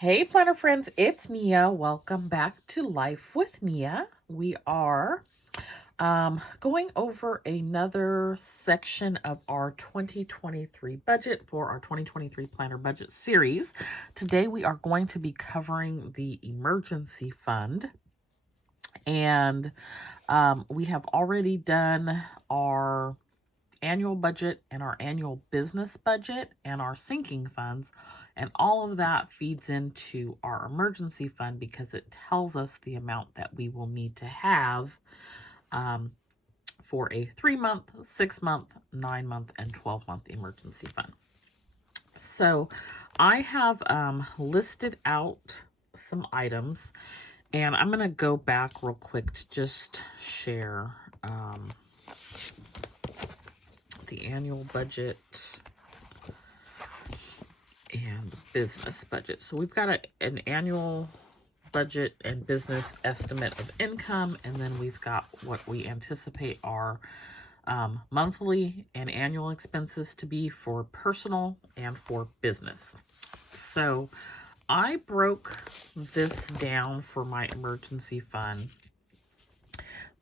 Hey, planner friends, it's Nia. Welcome back to Life with Nia. We are going over another section of our 2023 budget for our 2023 Planner Budget Series. Today, we are going to be covering the emergency fund. And we have already done our annual budget and our annual business budget and our sinking funds, and all of that feeds into our emergency fund because it tells us the amount that we will need to have for a 3-month, 6-month, 9-month, and 12-month emergency fund. So I have listed out some items, and I'm going to go back real quick to just share the annual budget and the business budget. So we've got an annual budget and business estimate of income, and then we've got what we anticipate our monthly and annual expenses to be for personal and for business. So I broke this down for my emergency fund.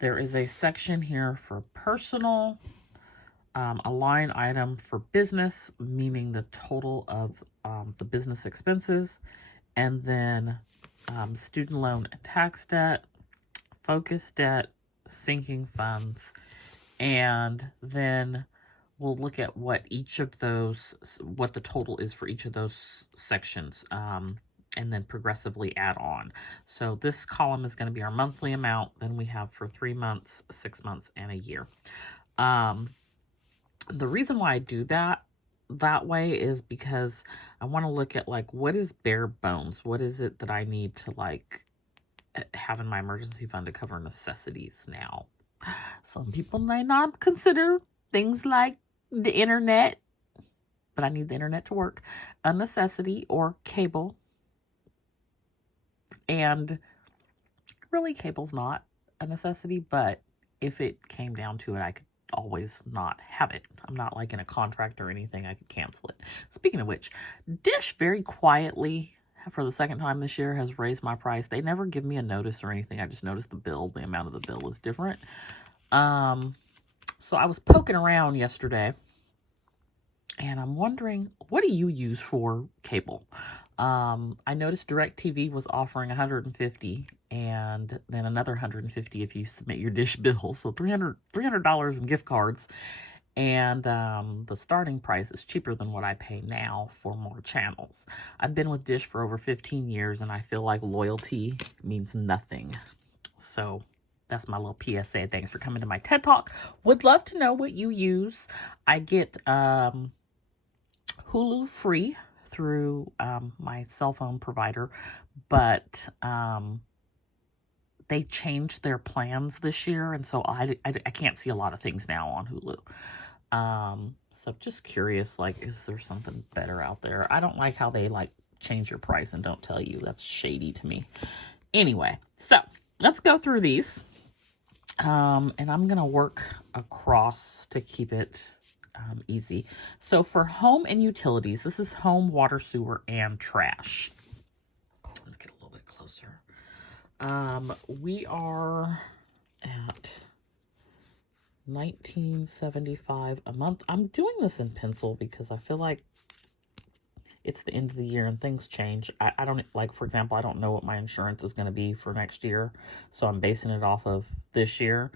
There is a section here for personal, a line item for business, meaning the total of the business expenses, and then student loan and tax debt, focus debt, sinking funds, and then we'll look at what the total is for each of those sections, and then progressively add on. So this column is going to be our monthly amount. Then we have for 3 months, 6 months, and a year. The reason why I do that way is because I want to look at what is bare bones? What is it that I need to have in my emergency fund to cover necessities now? Some people may not consider things like the internet, but I need the internet to work, a necessity, or cable. And really, cable's not a necessity, but if it came down to it, I could always not have it. I'm not in a contract or anything. I could cancel it. Speaking of which, Dish very quietly, for the second time this year, has raised my price. They never give me a notice or anything. I just noticed the amount of the bill is different. So I was poking around yesterday, and I'm wondering, what do you use for cable? I noticed DirecTV was offering $150, and then another $150 if you submit your Dish bill. So $300 in gift cards, and the starting price is cheaper than what I pay now for more channels. I've been with Dish for over 15 years, and I feel like loyalty means nothing. So that's my little PSA. Thanks for coming to my TED Talk. Would love to know what you use. I get Hulu free through my cell phone provider, but they changed their plans this year, and so I can't see a lot of things now on Hulu. So just curious, is there something better out there? I don't like how they change your price and don't tell you. That's shady to me. Anyway, so let's go through these, and I'm gonna work across to keep it easy. So for home and utilities, this is home, water, sewer, and trash. Let's get a little bit closer. We are at $19.75 a month. I'm doing this in pencil because I feel like it's the end of the year and things change. I don't, for example, I don't know what my insurance is going to be for next year, so I'm basing it off of this year.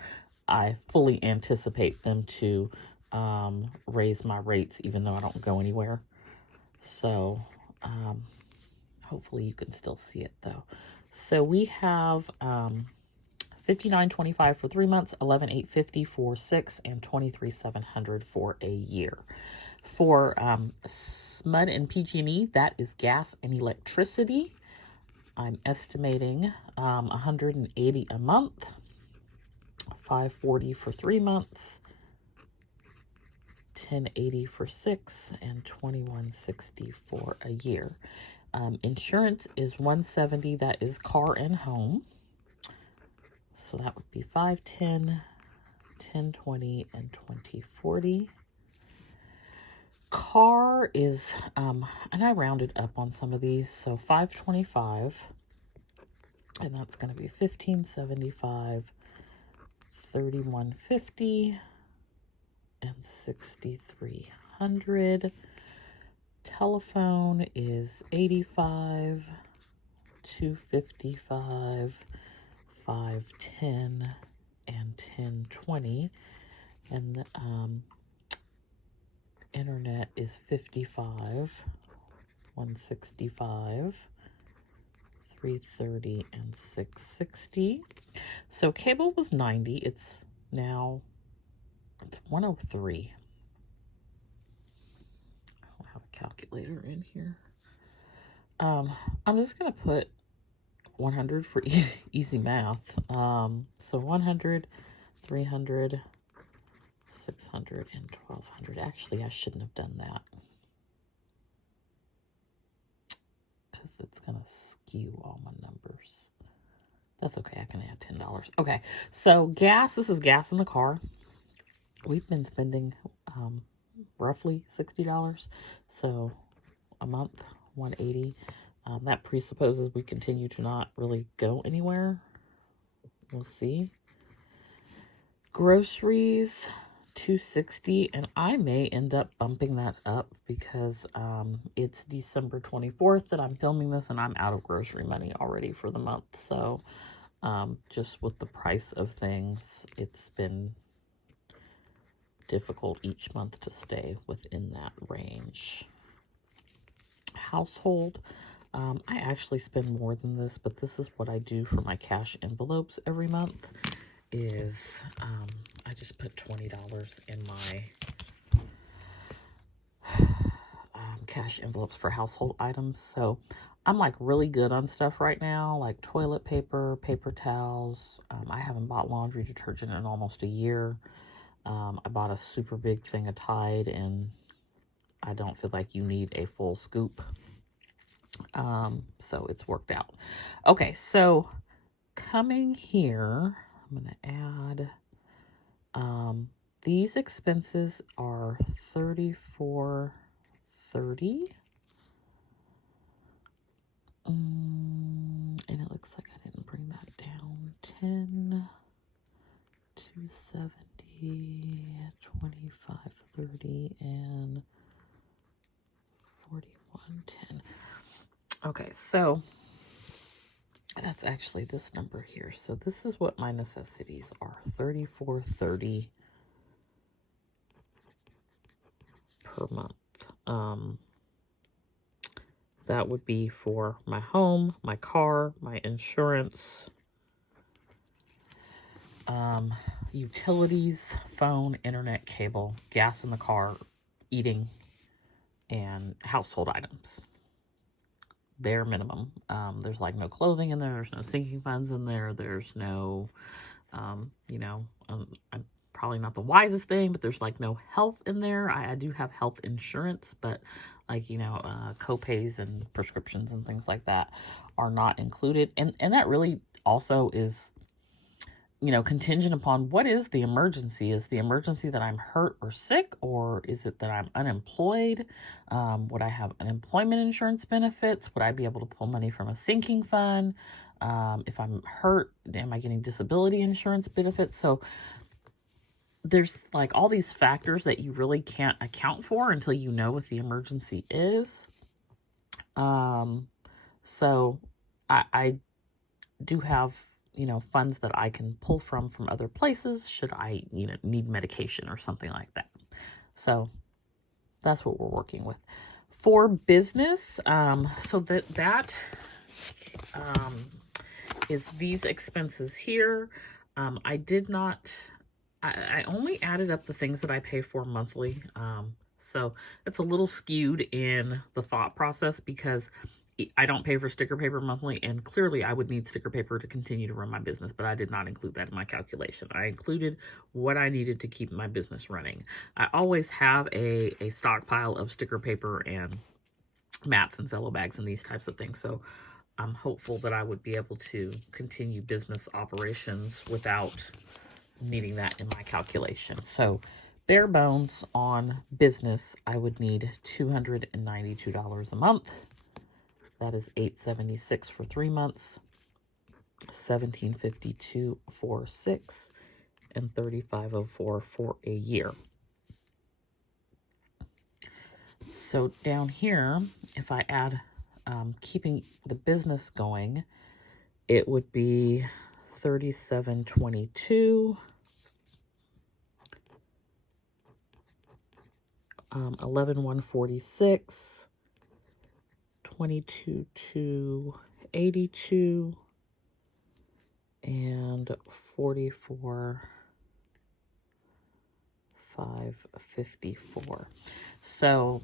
I fully anticipate them to raise my rates even though I don't go anywhere. So hopefully you can still see it though. So we have $59.25 for 3 months, $11,850 for 6, and $23,700 for a year. For SMUD and PG&E, that is gas and electricity. I'm estimating $180 a month, $540 for 3 months, $1080 for 6, and $2160 for a year. Insurance is $170. That is car and home. So that would be $510, $1020, and $2040. Car is, and I rounded up on some of these, so $525, and that's going to be $1,575, $3,150, and $6,300. Telephone is $85, $255, $510, and $1020, and internet is $55, $165, $330, and $660. So cable was $90. It's now $103. I don't have a calculator in here. I'm just gonna put 100 for easy math. So 100, 300, 600, and 1200. Actually, I shouldn't have done that because it's gonna skew all my numbers. That's okay. I can add $10. Okay, so gas. This is gas in the car. We've been spending roughly $60, so a month, $180. That presupposes we continue to not really go anywhere. We'll see. Groceries, $260, and I may end up bumping that up because it's December 24th that I'm filming this, and I'm out of grocery money already for the month. So just with the price of things, it's been difficult each month to stay within that range. Household, I actually spend more than this, but this is what I do for my cash envelopes every month. Is I just put $20 in my cash envelopes for household items. So I'm like really good on stuff right now, like toilet paper, paper towels. I haven't bought laundry detergent in almost a year. I bought a super big thing of Tide, and I don't feel like you need a full scoop. So it's worked out. Okay, so coming here, I'm going to add, these expenses are $34.30. And it looks like I didn't bring that down. 10, 270, 25.30, and 41.10. Okay, so that's actually this number here. So this is what my necessities are. $34.30 per month. That would be for my home, my car, my insurance, utilities, phone, internet, cable, gas in the car, eating, and household items. Bare minimum. There's like no clothing in there. There's no sinking funds in there. There's no, I'm probably not the wisest thing, but there's like no health in there. I do have health insurance, but like, co-pays and prescriptions and things like that are not included. And that really also is, contingent upon what is the emergency. Is the emergency that I'm hurt or sick, or is it that I'm unemployed? Would I have unemployment insurance benefits? Would I be able to pull money from a sinking fund? If I'm hurt, am I getting disability insurance benefits? So there's like all these factors that you really can't account for until you know what the emergency is. So I do have, funds that I can pull from other places should I, need medication or something like that. So that's what we're working with. For business, so that is these expenses here. I only added up the things that I pay for monthly. So it's a little skewed in the thought process because I don't pay for sticker paper monthly, and clearly I would need sticker paper to continue to run my business, but I did not include that in my calculation. I included what I needed to keep my business running. I always have a stockpile of sticker paper and mats and Zello bags and these types of things. So I'm hopeful that I would be able to continue business operations without needing that in my calculation. So bare bones on business, I would need $292 a month. That is $876 for 3 months, $1752 for 6, and $3504 for a year. So down here, if I add keeping the business going, it would be $3722, 11,146, 22,282, and 44,554. So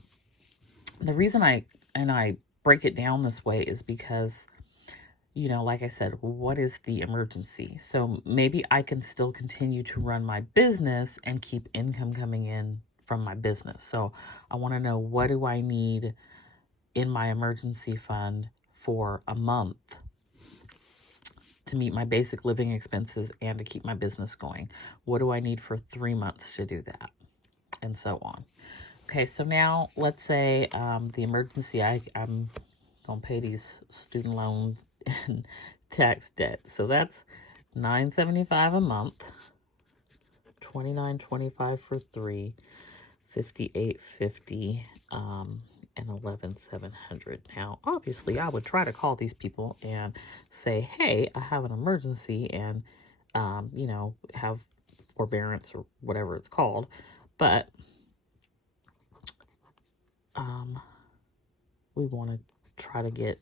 the reason I break it down this way is because, you know, like I said, what is the emergency? So maybe I can still continue to run my business and keep income coming in from my business. So I want to know, what do I need in my emergency fund for a month to meet my basic living expenses and to keep my business going? What do I need for 3 months to do that? And so on. Okay, so now let's say the emergency, I'm going to pay these student loan and tax debt. So that's $975 a month, $29.25 for 3, $58.50, and $11,700. Now, obviously, I would try to call these people and say, hey, I have an emergency, and you know, have forbearance or whatever it's called, but we want to try to get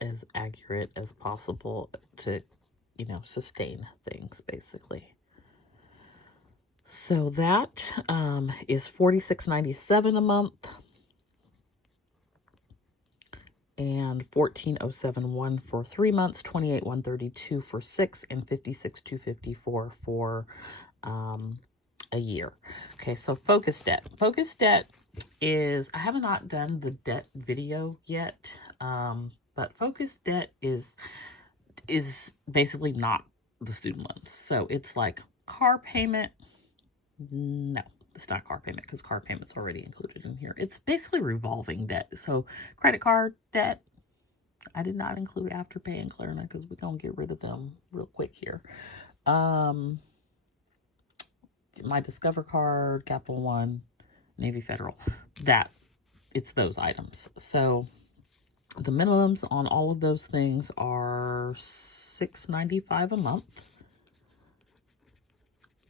as accurate as possible to, you know, sustain things, basically. So that is $46.97 a month, and $14,071 for 3 months, $28,132 for 6, and $56,254 for a year. Okay, so focus debt. Focus debt is, I have not done the debt video yet, but focus debt is basically not the student loans. So it's like car payment. No, it's not car payment, because car payment's already included in here. It's basically revolving debt. So credit card debt, I did not include Afterpay and Klarna because we're going to get rid of them real quick here. My Discover card, Capital One, Navy Federal, that, it's those items. So the minimums on all of those things are $695 a month,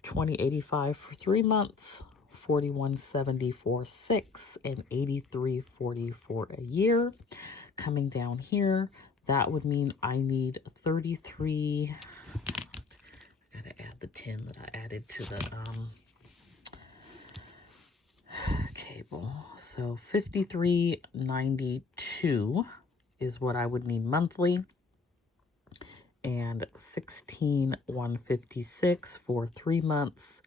$20.85 for 3 months, $41.70 for 6, and $83.40 for a year. Coming down here, that would mean I need 33. I gotta add the 10 that I added to the cable. So $53.92 is what I would need monthly, and $16,156 for 3 months,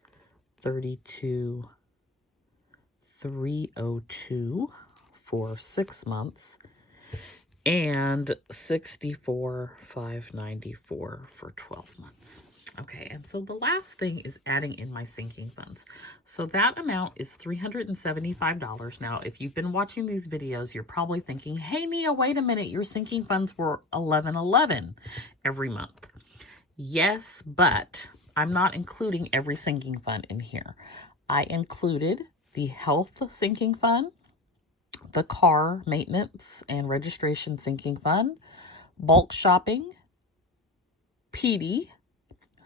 $32,302 for 6 months, and $64,594 for 12 months. Okay, and so the last thing is adding in my sinking funds. So that amount is $375. Now, if you've been watching these videos, you're probably thinking, hey, Nia, wait a minute, your sinking funds were $11.11 every month. Yes, but I'm not including every sinking fund in here. I included the health sinking fund, the car maintenance and registration sinking fund, bulk shopping, PD,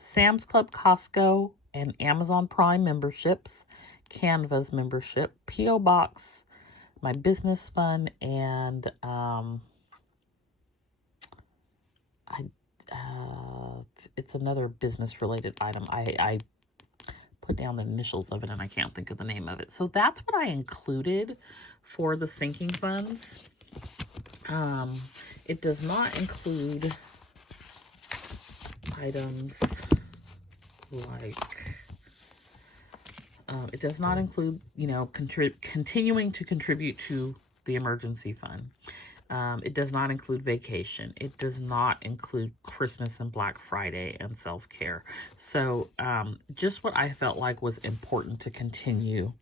Sam's Club, Costco, and Amazon Prime memberships, Canva's membership, P.O. Box, my business fund, and it's another business-related item. I put down the initials of it, and I can't think of the name of it. So that's what I included for the sinking funds. It does not include items like, it does not include, you know, continuing to contribute to the emergency fund. It does not include vacation. It does not include Christmas and Black Friday and self-care. So just what I felt like was important to continue,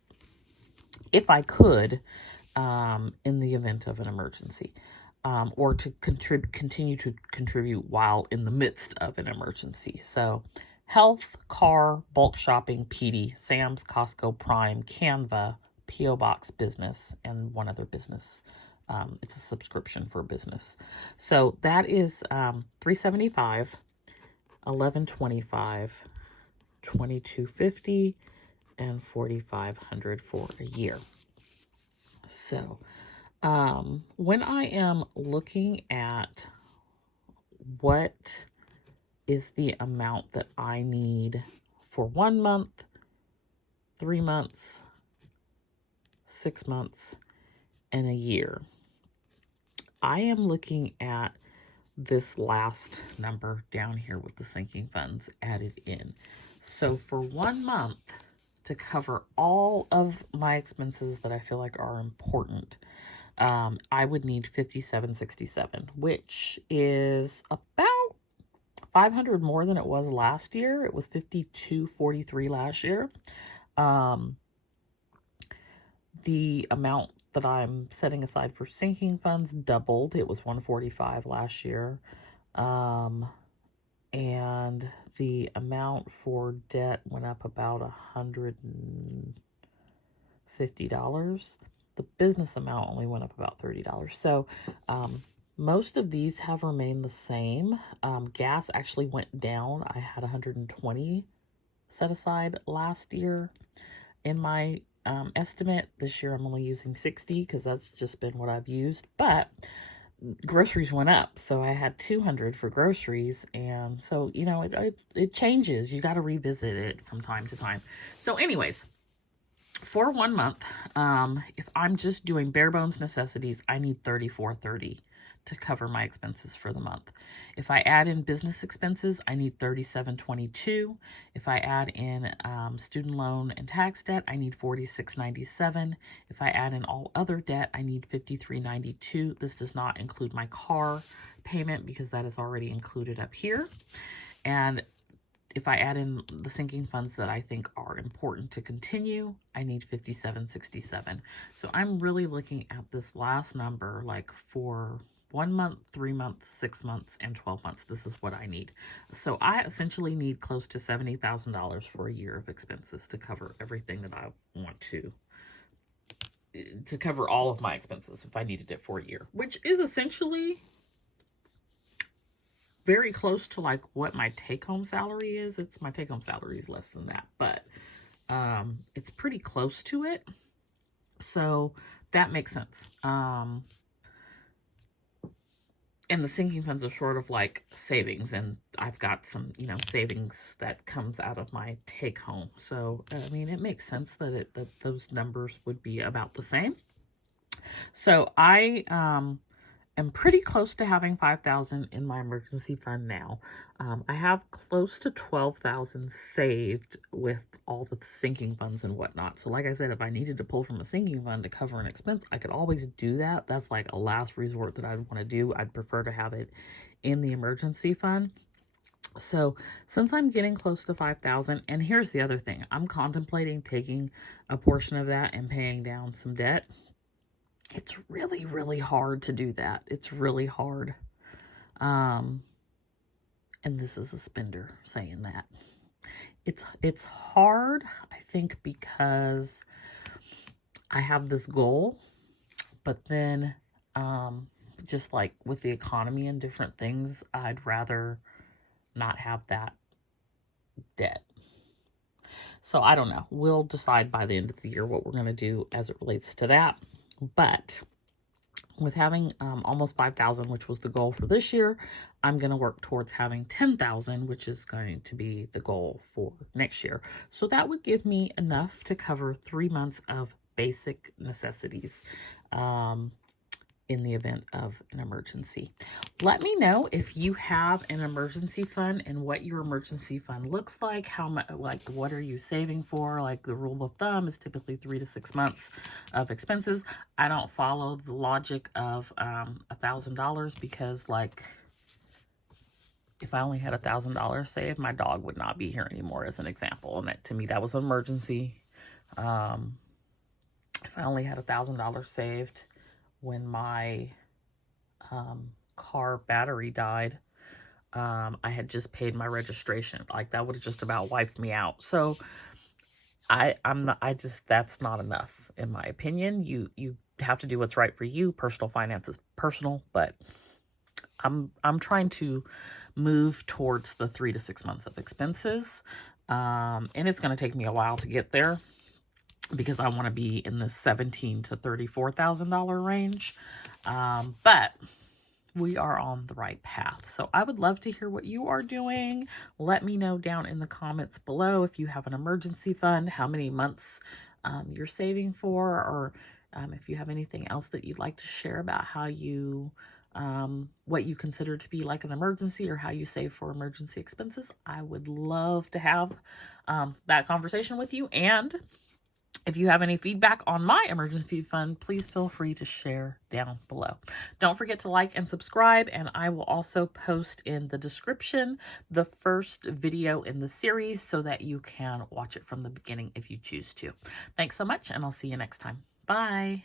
if I could, in the event of an emergency, or to continue to contribute while in the midst of an emergency. So health, car, bulk shopping, PD, Sam's, Costco, Prime, Canva, P.O. Box business, and one other business. It's a subscription for business. So that is $375, $1125, $2250, and $4,500 for a year. So when I am looking at what is the amount that I need for 1 month, 3 months, 6 months, and a year, I am looking at this last number down here with the sinking funds added in. So for 1 month, to cover all of my expenses that I feel like are important, I would need $57.67, which is about $500 more than it was last year. It was $52.43 last year. The amount that I'm setting aside for sinking funds doubled. It was $145 last year. And the amount for debt went up about $150. The business amount only went up about $30. So most of these have remained the same. Gas actually went down. I had $120 set aside last year in my estimate. This year I'm only using $60 because that's just been what I've used. But groceries went up, so I had $200 for groceries, and so it changes. You got to revisit it from time to time. So anyways, for 1 month, if I'm just doing bare bones necessities, I need $34.30 to cover my expenses for the month. If I add in business expenses, I need $37.22. If I add in student loan and tax debt, I need $46.97. If I add in all other debt, I need $53.92. This does not include my car payment because that is already included up here. And if I add in the sinking funds that I think are important to continue, I need $57.67. So I'm really looking at this last number, like for 1 month, 3 months, 6 months, and 12 months. This is what I need. So I essentially need close to $70,000 for a year of expenses to cover everything that I want to cover all of my expenses if I needed it for a year, which is essentially very close to like what my take-home salary is. My take-home salary is less than that, but it's pretty close to it. So that makes sense. And the sinking funds are sort of like savings, and I've got some, savings that comes out of my take home. So, I mean, it makes sense that those numbers would be about the same. So I am pretty close to having $5,000 in my emergency fund now. I have close to $12,000 saved with all the sinking funds and whatnot. So like I said, if I needed to pull from a sinking fund to cover an expense, I could always do that. That's like a last resort that I'd want to do. I'd prefer to have it in the emergency fund. So since I'm getting close to $5,000, and here's the other thing, I'm contemplating taking a portion of that and paying down some debt. It's really, really hard to do that. It's really hard. And this is a spender saying that. It's hard, I think, because I have this goal, but then just like with the economy and different things, I'd rather not have that debt. So I don't know. We'll decide by the end of the year what we're going to do as it relates to that. But with having almost $5,000, which was the goal for this year, I'm going to work towards having $10,000, which is going to be the goal for next year. So that would give me enough to cover 3 months of basic necessities. in the event of an emergency. Let me know if you have an emergency fund and what your emergency fund looks like. How much, like, what are you saving for? Like, the rule of thumb is typically 3 to 6 months of expenses. I don't follow the logic of $1,000 because, like, if I only had $1,000 saved, my dog would not be here anymore, as an example. And that, to me, that was an emergency. If I only had $1,000 saved when my car battery died, I had just paid my registration. Like, that would have just about wiped me out. So that's not enough, in my opinion. You have to do what's right for you. Personal finance is personal, but I'm trying to move towards the 3 to 6 months of expenses. And it's going to take me a while to get there, because I want to be in the $17,000 to $34,000 range. But we are on the right path. So I would love to hear what you are doing. Let me know down in the comments below if you have an emergency fund, how many months you're saving for, or if you have anything else that you'd like to share about how you, what you consider to be like an emergency, or how you save for emergency expenses. I would love to have that conversation with you. And if you have any feedback on my emergency fund, please feel free to share down below. Don't forget to like and subscribe, and I will also post in the description the first video in the series so that you can watch it from the beginning if you choose to. Thanks so much, and I'll see you next time. Bye.